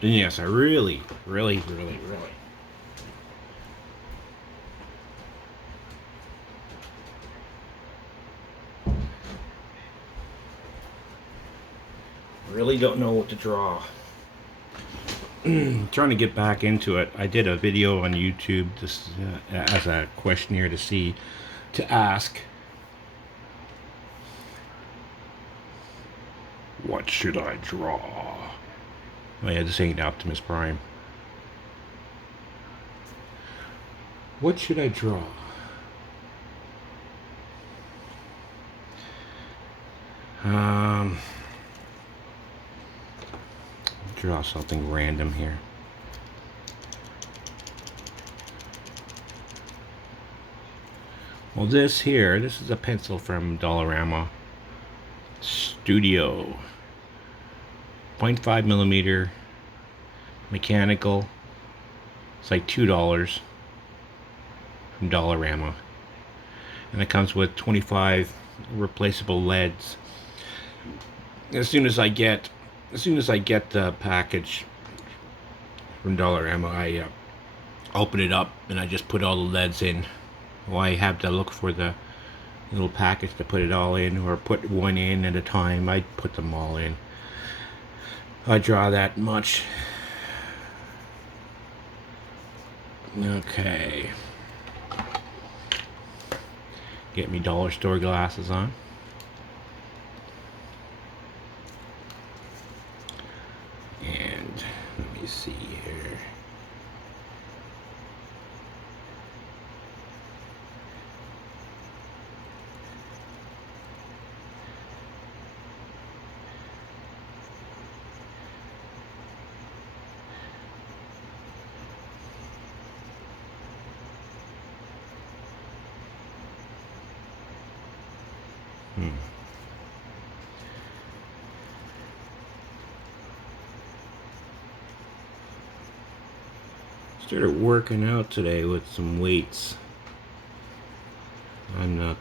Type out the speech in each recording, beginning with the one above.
And yes, I really don't know what to draw. Trying to get back into it. I did a video on YouTube just as a questionnaire to ask, what should I draw? I had to sing Optimus Prime. What should I draw? Draw something random here. Well, this is a pencil from Dollarama Studio. 0.5 millimeter mechanical. It's like $2 from Dollarama. And it comes with 25 replaceable leads. As soon as I get the package from Dollarama, I open it up and I just put all the leads in. Well, I have to look for the little package to put it all in, or put one in at a time. I put them all in. I draw that much. Okay. Get me dollar store glasses on. And let me see here. Started working out today with some weights. I'm not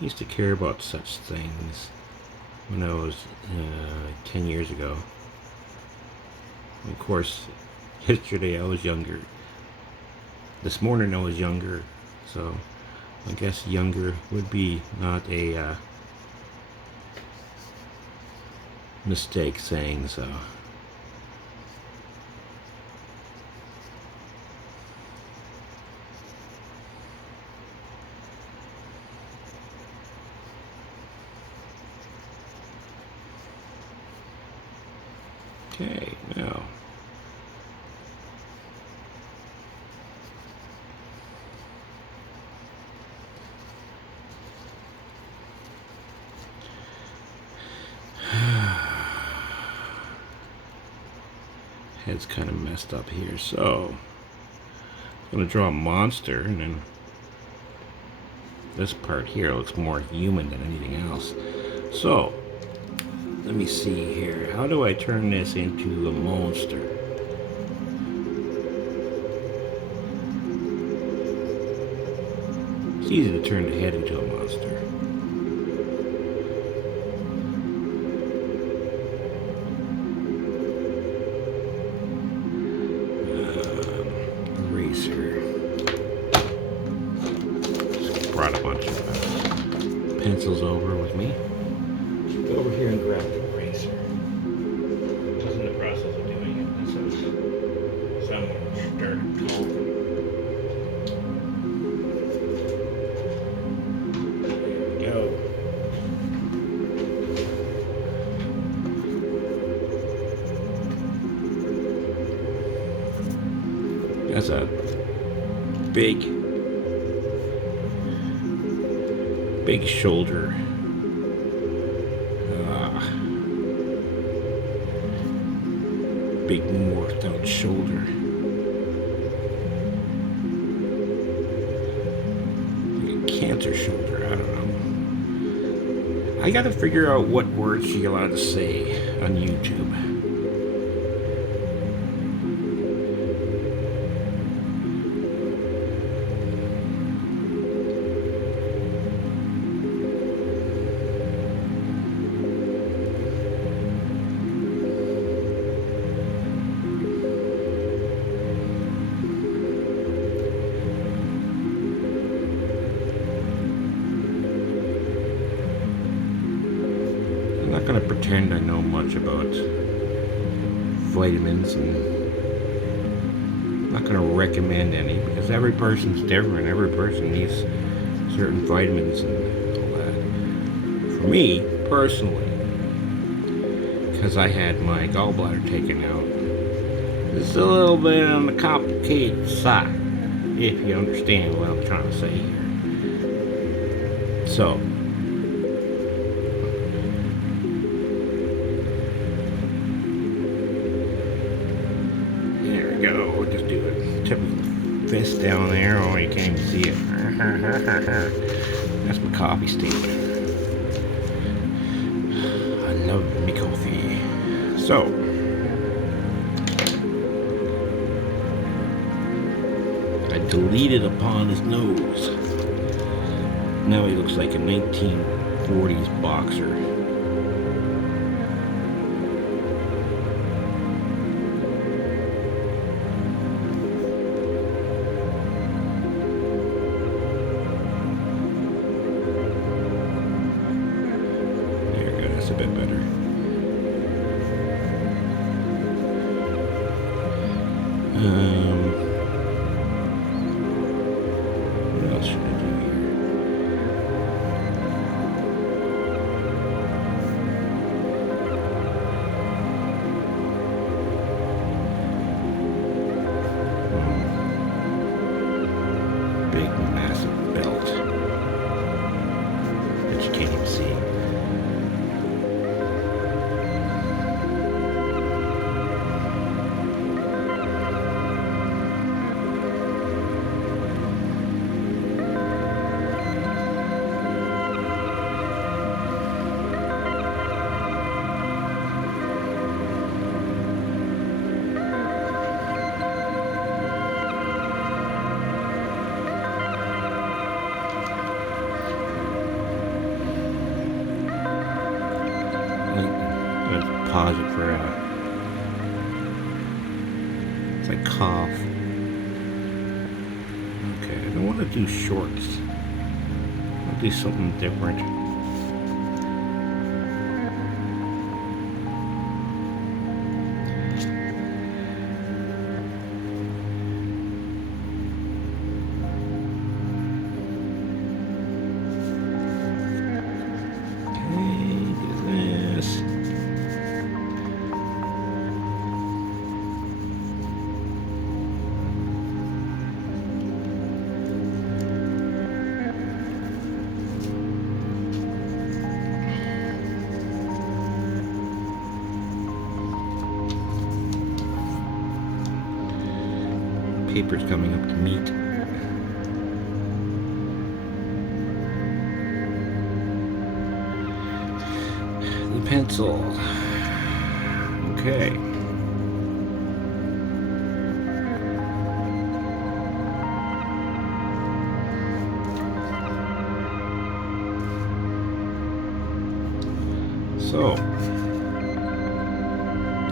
used to care about such things when I was 10 years ago. Of course, yesterday I was younger. This morning I was younger, so I guess younger would be not a mistake saying so. Okay, now head's kind of messed up here, so I'm going to draw a monster, and then this part here looks more human than anything else. So let me see here. How do I turn this into a monster? It's easy to turn the head into a monster. Eraser. Just brought a bunch of pencils over with me. Go over here and grab the eraser. I was in the process of doing it. This is someone started talking. There we go. That's a big shoulder. Big morphed out shoulder. Like a cancer shoulder, I don't know. I gotta figure out what words you're allowed to say on YouTube. I'm not going to pretend I know much about vitamins, and I'm not going to recommend any because every person's different. Every person needs certain vitamins and all that. For me, personally, because I had my gallbladder taken out, it's a little bit on the complicated side, if you understand what I'm trying to say here. So, there we go. We'll just do a typical fist down there. Oh, you can't even see it. That's my coffee stick. I love me coffee. So, I deleted upon his nose. Now he looks like a 1940s boxer. There we go, that's a bit better. What else should I do here? Big, massive belt that you can't even see. Pause it for it's like cough. Okay, I don't want to do shorts. I'll do something different. Paper's coming up to meet. The pencil. Okay. So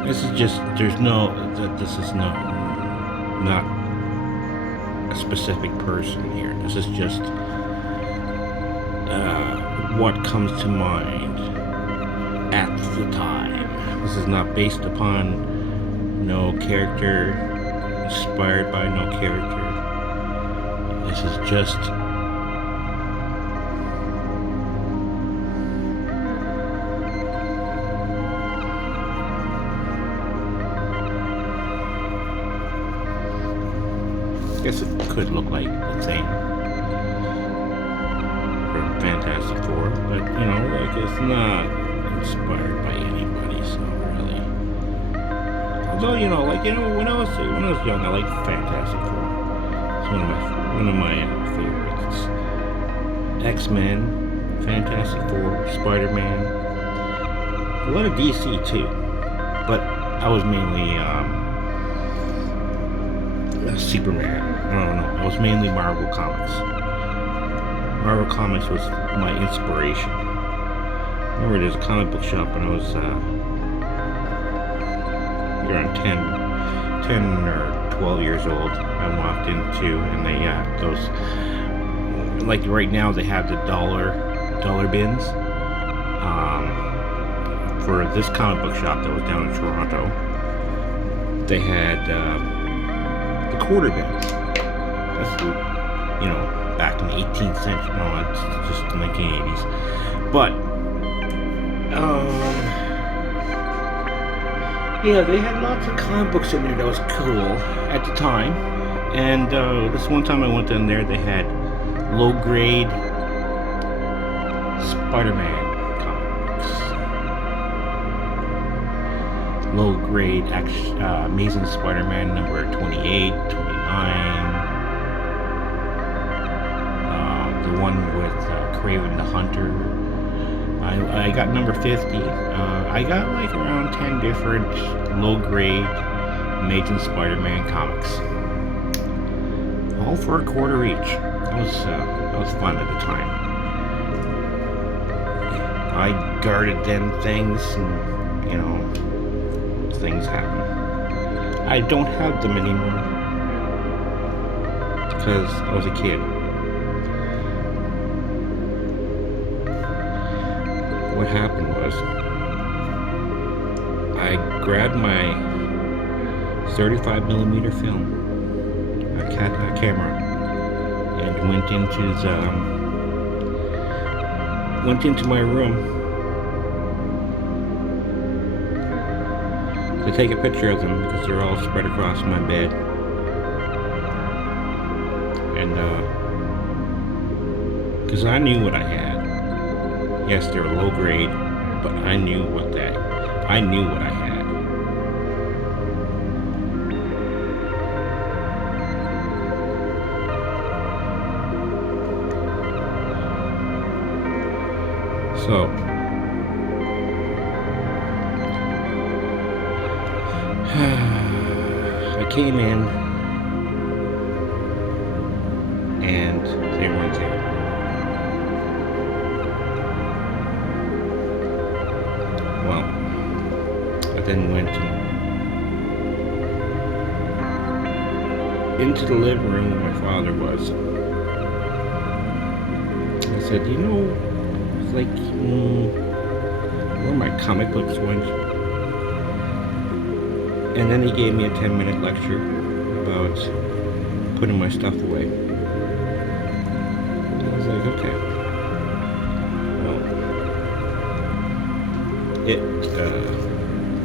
this is just, there's no, this is not a specific person here. This is just what comes to mind at the time. This is not based upon no character, inspired by no character. This is just I guess it could look like the thing from Fantastic Four, but you know, like it's not inspired by anybody, so really. Although you know, like you know, when I was young, I liked Fantastic Four. It's one of my favorites. X-Men, Fantastic Four, Spider-Man, a lot of DC too, but I was mainly Superman. I don't know. I was mainly Marvel Comics. Marvel Comics was my inspiration. I remember there's a comic book shop when I was around 10 or 12 years old. I walked into, and they those, like right now they have the dollar bins. for this comic book shop that was down in Toronto. They had the quarter bins. That's, you know, back in the 18th century. No, it's just the 1980s. But yeah, they had lots of comic books in there that was cool at the time. And this one time I went in there, they had low-grade Spider-Man comics. Low-grade Amazing Spider-Man number 28, 29. The one with Kraven the Hunter. I got number 50. I got like around 10 different low-grade Amazing Spider-Man comics, all for $0.25 each. That was fun at the time. I guarded them things, and you know, things happen. I don't have them anymore because I was a kid. What happened was, I grabbed my 35mm film, a camera, and went into my room to take a picture of them because they're all spread across my bed. And because I knew what I had. Yes, they were low grade, but I knew what I had. So I came in and they weren't there. Well, I then went into the living room where my father was. I said, you know, it's like, where my comic books went? And then he gave me a 10-minute lecture about putting my stuff away. And I was like, okay. It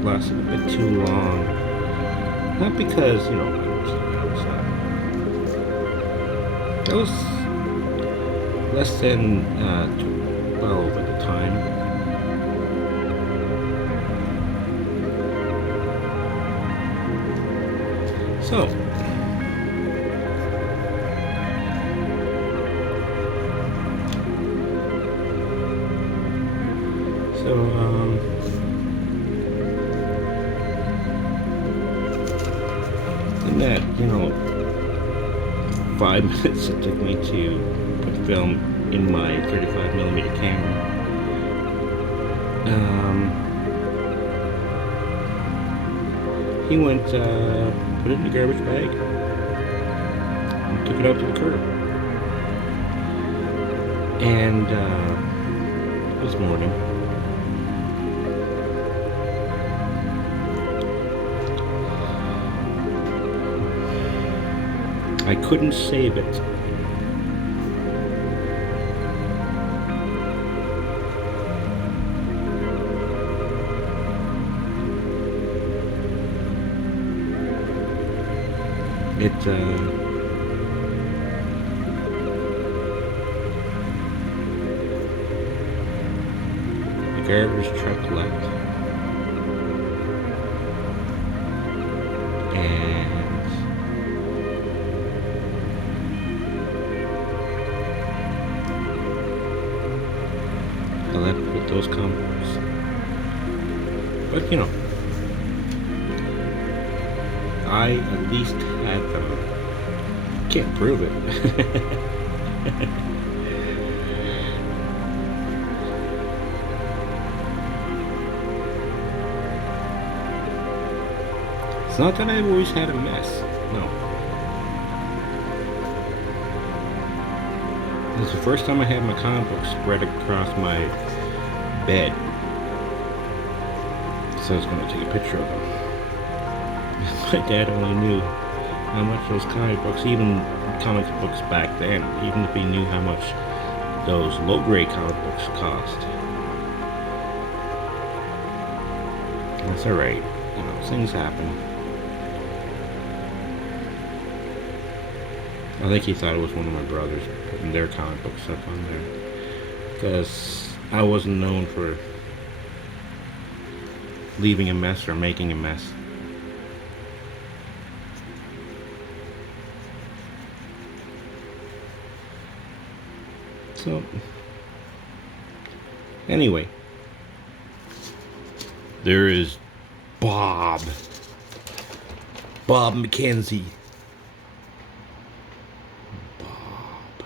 lasted a bit too long. Not because, you know, I was less than 12 at the time. So, in that, you know, 5 minutes it took me to put film in my 35mm camera, he went, put it in the garbage bag and took it out to the curb. And this morning, I couldn't save it. The garbage truck left, and I left with those comics. But you know, I at least had them. Can't prove it. It's not that I've always had a mess. No. This is the first time I had my comic book spread across my bed. said I was going to take a picture of them. My dad only knew how much those comic books, even comic books back then, even if he knew how much those low-grade comic books cost. That's alright. You know, things happen. I think he thought it was one of my brothers putting their comic books up on there. Because I wasn't known for leaving a mess or making a mess. So, anyway, there is Bob McKenzie. Bob.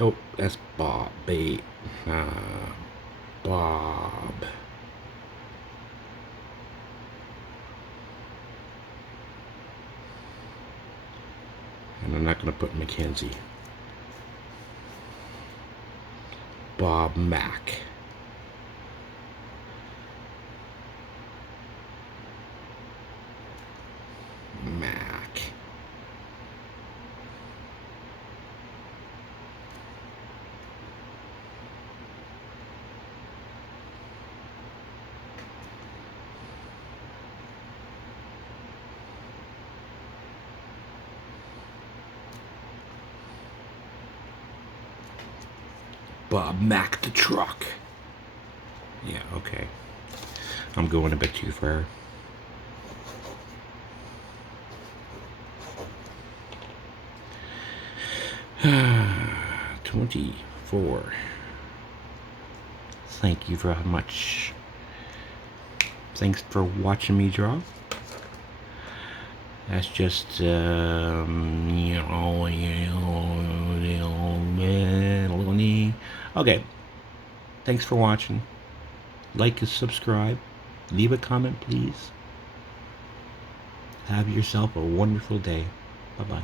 Oh, that's Bob. Bob. And I'm not going to put Mackenzie. Bob Mack. Mack. Bob Mack the truck. Yeah, okay. I'm going a bit too far. $24. Thank you very much. Thanks for watching me draw. That's just okay. Thanks for watching. Like and subscribe. Leave a comment, please. Have yourself a wonderful day. Bye-bye.